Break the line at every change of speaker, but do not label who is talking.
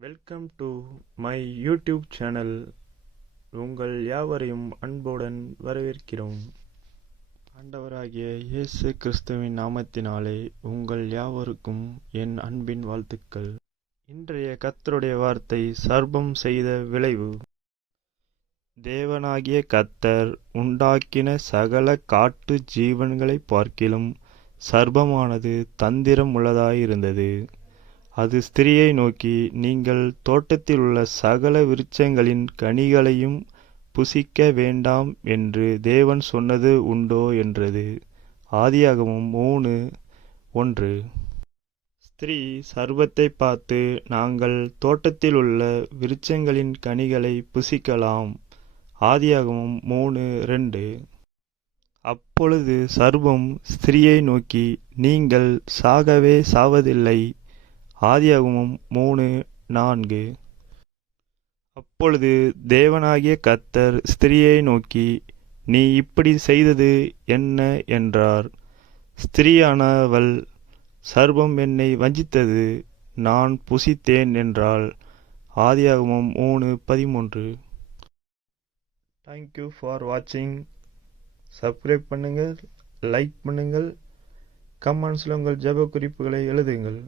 Welcome to my YouTube channel உங்கள் யாவரையும் அன்புடன் வரவேற்கிறோம். ஆண்டவராகிய இயேசு கிறிஸ்துவின் நாமத்தினாலே உங்கள் யாவருக்கும் என் அன்பின் வாழ்த்துக்கள். இன்றைய கத்தருடைய வார்த்தை சர்பம் செய்த விளைவு. தேவனாகிய கத்தர் உண்டாக்கின சகல காட்டு ஜீவன்களைப் பார்க்கிலும் சர்பமானது தந்திரம் உள்ளதாயிருந்தது. அது ஸ்திரியை நோக்கி நீங்கள் தோட்டத்தில் உள்ள சகல விருட்சங்களின் கனிகளையும் புசிக்க வேண்டாம் என்று தேவன் சொன்னது உண்டோ என்றது. ஆதியாகமும் மூணு ஒன்று. ஸ்திரீ சர்வத்தை பார்த்து நாங்கள் தோட்டத்தில் உள்ள விருட்சங்களின் கனிகளை புசிக்கலாம். ஆதியாகமும் மூணு ரெண்டு. அப்பொழுது சர்வம் ஸ்திரியை நோக்கி நீங்கள் சாகவே சாவதில்லை. ஆதியாகமும் மூணு நான்கு. அப்பொழுது தேவனாகிய கத்தர் ஸ்திரியை நோக்கி நீ இப்படி செய்தது என்ன என்றார். ஸ்திரியானவள் சர்வம் என்னை வஞ்சித்தது நான் புசித்தேன் என்றால் ஆதியாகமும் மூணு பதிமூன்று. தேங்க்யூ ஃபார் வாட்சிங் சப்ஸ்கிரைப் பண்ணுங்கள் லைக் பண்ணுங்கள். கமெண்ட்ஸில் உங்கள் ஜெப குறிப்புகளை எழுதுங்கள்.